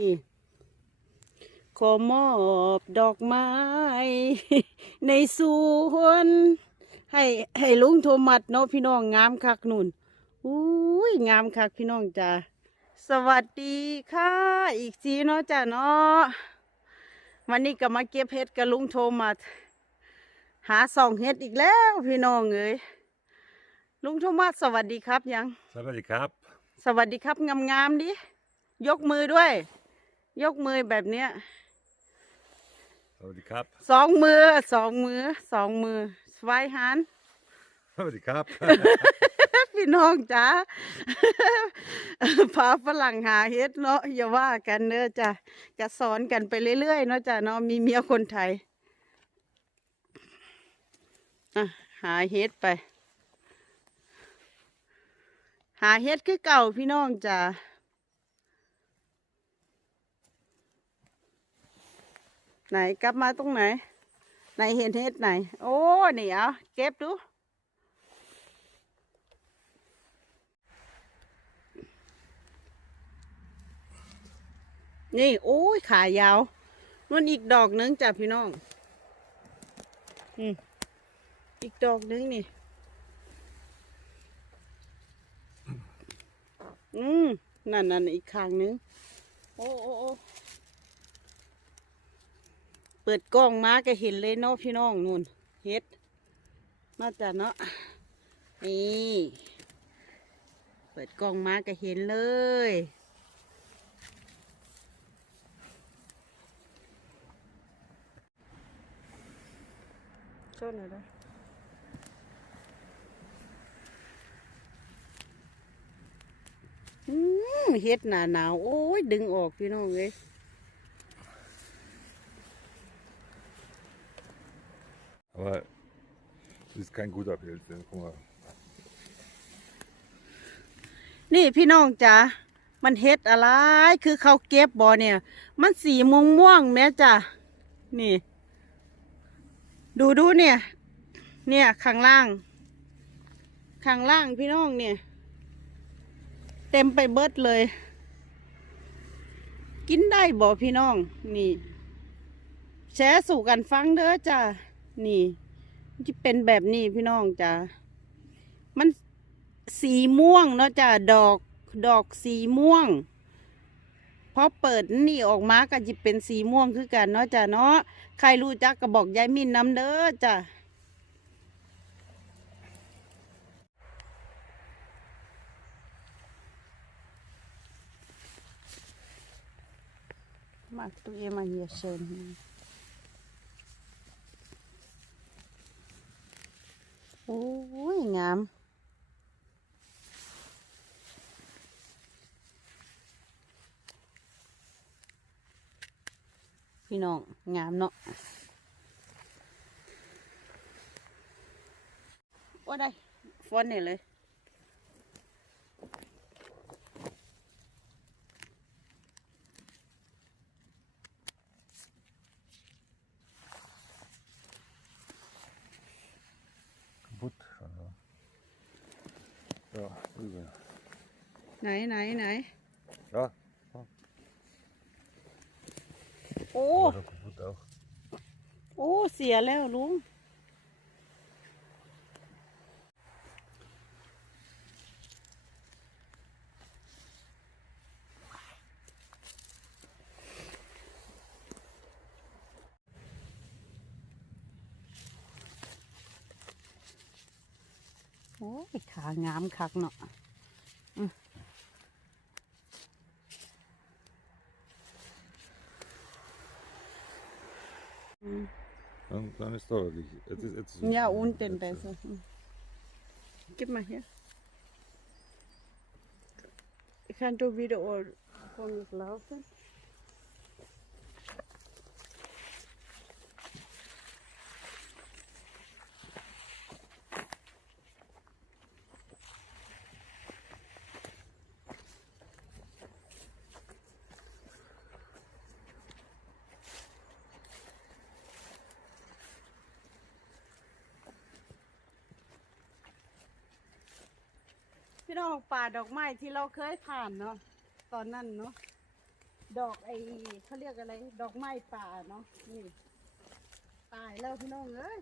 นี่ขอมอบดอกไม้ ในสวนให้ให้ลุงโทมัสเนาะพี่น้องงามคักนุ่นอุ้ยงามคักพี่น้องจ้าสวัสดีค่ะ อีกทีเนาะจ้าเนาะวันนี้ก็มาเก็บเห็ดกับลุงโทมัสหาส่องเห็ดอีกแล้วพี่น้องเอ้ยลุงโทมัสสวัสดีครับยัง สวัสดีครับ สวัสดีครับงามๆดิยกมือด้วย ยกมือแบบเนี้ยสวัสดีครับสองมือสองมือสองมือสไวายหันสวัสดีครับ พี่น้องจ้าพาฝรั่งหาเฮ็ดเนาะอย่าว่ากันเด้อจ้ะก็สอนกันไปเรื่อยๆเนาะจ้ะเนาะมีเมียคนไทยอะหาเฮ็ดไป หาเฮ็ดคือเก่าพี่น้องจ้ะ ไหนกลับมาตรงไหน ไหนเห็นเฮ็ดไหน โอ้นี่เอาเก็บดูนี่โอ้ยขายาวมันอีกดอกนึงจ้ะพี่น้องอืมอีกดอกนึงนี่ อืมนั่นนั่นอีกข้างนึง โอ้โอ้โอ้ ปิดกล้องมาก็เห็นเลยเนาะพี่น้องนู่นเฮ็ดมาจ้ะเนาะนี่เปิดกล้องมาก็เห็นเลยโชว์หน่อยนะอืมเฮ็ดหนาหนาวโอ้ยดึงออกพี่น้องเลย ist kein guter Pilz. Guck mal. นี่พี่น้องจ๋ามันเฮ็ดอะไร คือเขาเก็บบ่เนี่ย มันสีม่วงม่วงๆแม่จ้ะนี่ ดูดูเนี่ย เนี่ยข้างล่าง ข้างล่างพี่น้องเนี่ย เต็มไปเบิดเลย กินได้บ่พี่น้อง นี่ แชร์สู่กันฟังเด้อจ้ะนี่ ที่เป็นแบบนี้พี่น้องจ้ะมันสีม่วงเนาะจ้ะดอกดอกสีม่วงพอเปิดนี่ออกมาก็จะเป็นสีม่วงคือกันเนาะจ้ะเนาะใครรู้จักก็บอกยายมินน้ำเด้อจ้ะ Mag du immer hier schön hin? โอ้ย งาม พี่น้องงามเนาะว่าได้ฟอนเนี่ยเลย Kaputt schon. Ja, ja übel. ไหนไหนไหน Ja, โอ้ oder kaputt auch. โอ้เสียแล้วลุงโอ้ยขางามคักเนาะ Plan ist da. Jetzt ist, jetzt ist ja, unten besser. Hm. Gib mal her. Ich kann doch wieder von laufen. พี่น้องป่าดอกไม้ที่เราเคยผ่านเนาะตอนนั้นเนาะดอกไอ้เขาเรียกอะไร ดอกไม้ป่าเนาะนี่ตายแล้วพี่น้องเอ้ย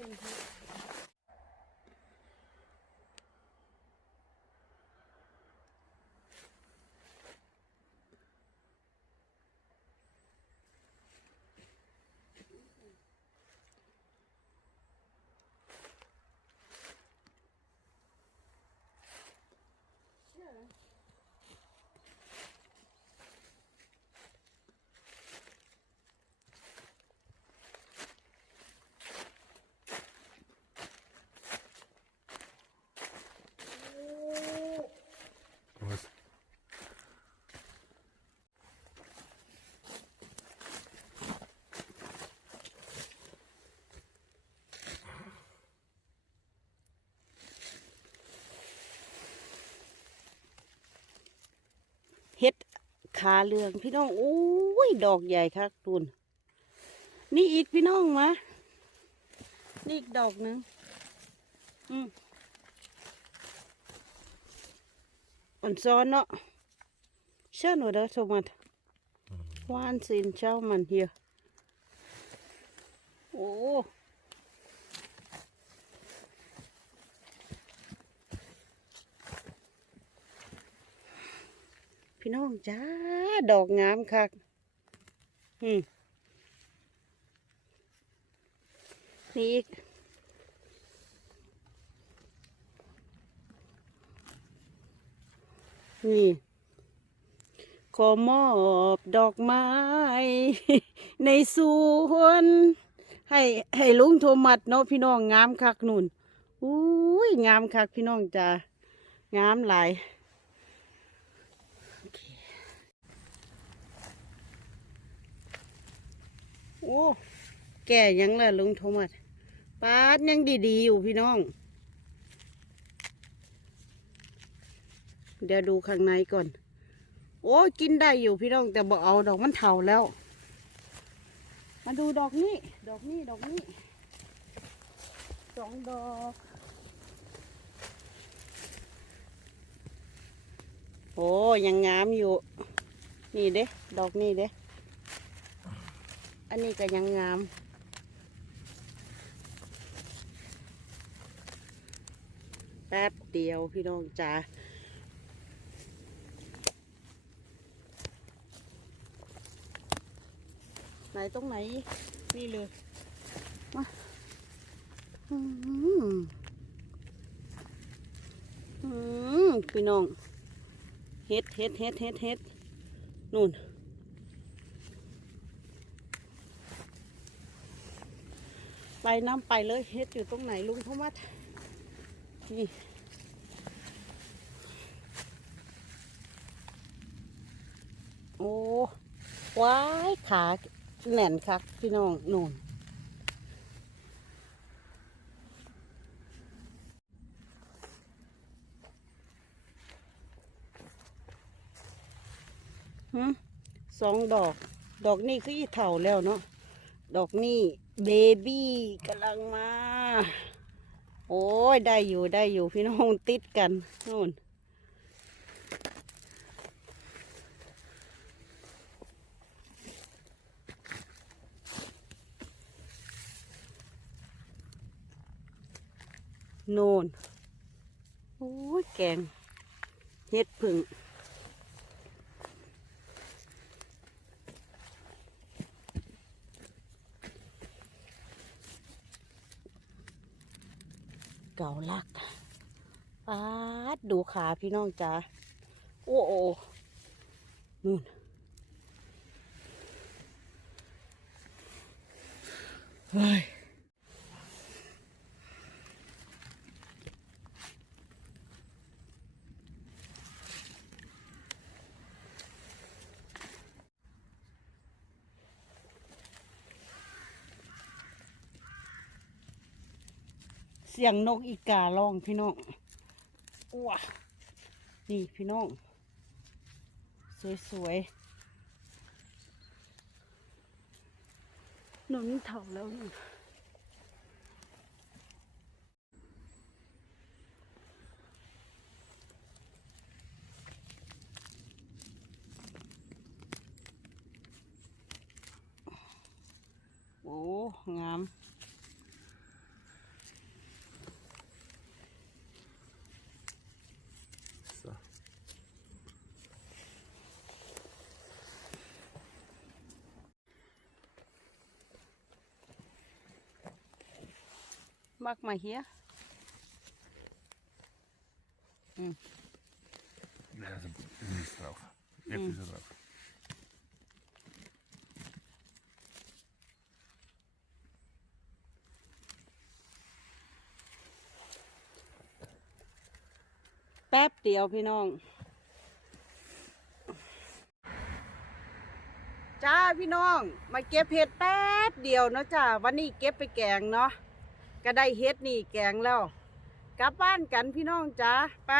nothing here. ขาเหลืองพี่น้องโอ้ยดอกใหญ่ครับตุนนี่อีกพี่น้องมานี่อีกดอกหนึ่งอืมอ่อนซ้อนเนาะเชื่อหนูเด้อโทมัสวานสินเช้ามันเฮียโอ้ พี่น้องจ้า ดอกงามคักอืมนี่อีกนี่ขอมอบดอกไม้ ในสวนให้ให้ลุงโทมัสเนาะพี่น้องงามคักนุ่นอุ้ยงามคักพี่น้องจ้างามหลายโอเค โอ้ แก่ยังล่ะลุงโทมัสปาดยังดีๆอยู่พี่น้อง เดี๋ยวดูข้างในก่อน โอ้กินได้อยู่พี่น้องแต่บอกเอาดอกมันเถาแล้ว มาดูดอกนี้ ดอกนี้ดอกนี้สองดอกโอ้ยังงามอยู่ นี่เด้ ดอกนี้เด้ อันนี้ก็ยังงาม แป๊บเดียวพี่น้องจ๋าไหนตรงไหน นี่เลยมาอืมอืมพี่น้องเฮ็ดเฮ็ดเฮ็ดเฮ็ดเฮ็ดนู่น ไปน้ำไปเลยเฮ็ดอยู่ตรงไหนลุงโทมัสนี่โอ้ว้ายขาแหน่นคักพี่น้องนู่นหึสองดอก ดอกนี่คืออีเถ่าแล้วเนาะดอกนี่ เบบี้กำลังมา โอ้ย ได้อยู่ได้อยู่พี่น้องติดกันนู่นโน่นโอ้ย แกงเฮ็ดผึ่ง เก่าลักปาดดูขาพี่น้องจ้าโอ้โอนู่นเฮ้ย สียงนกอีการ้องพี่น้องว้านี่พี่น้อง สวยๆนุนเถ่าแล้วนี่โอ้ งาม มักมาเฮีย Ja, da ist nichts drauf. Jetzt ist er drauf. แป๊บเดียวพี่น้อง จ้าพี่น้อง มาเก็บเห็ดแป๊บเดียวเนาะจ้าวันนี้เก็บไปแกงเนาะ ก็ได้เฮ็ดนี่แกงแล้ว กลับบ้านกันพี่น้องจ้าไป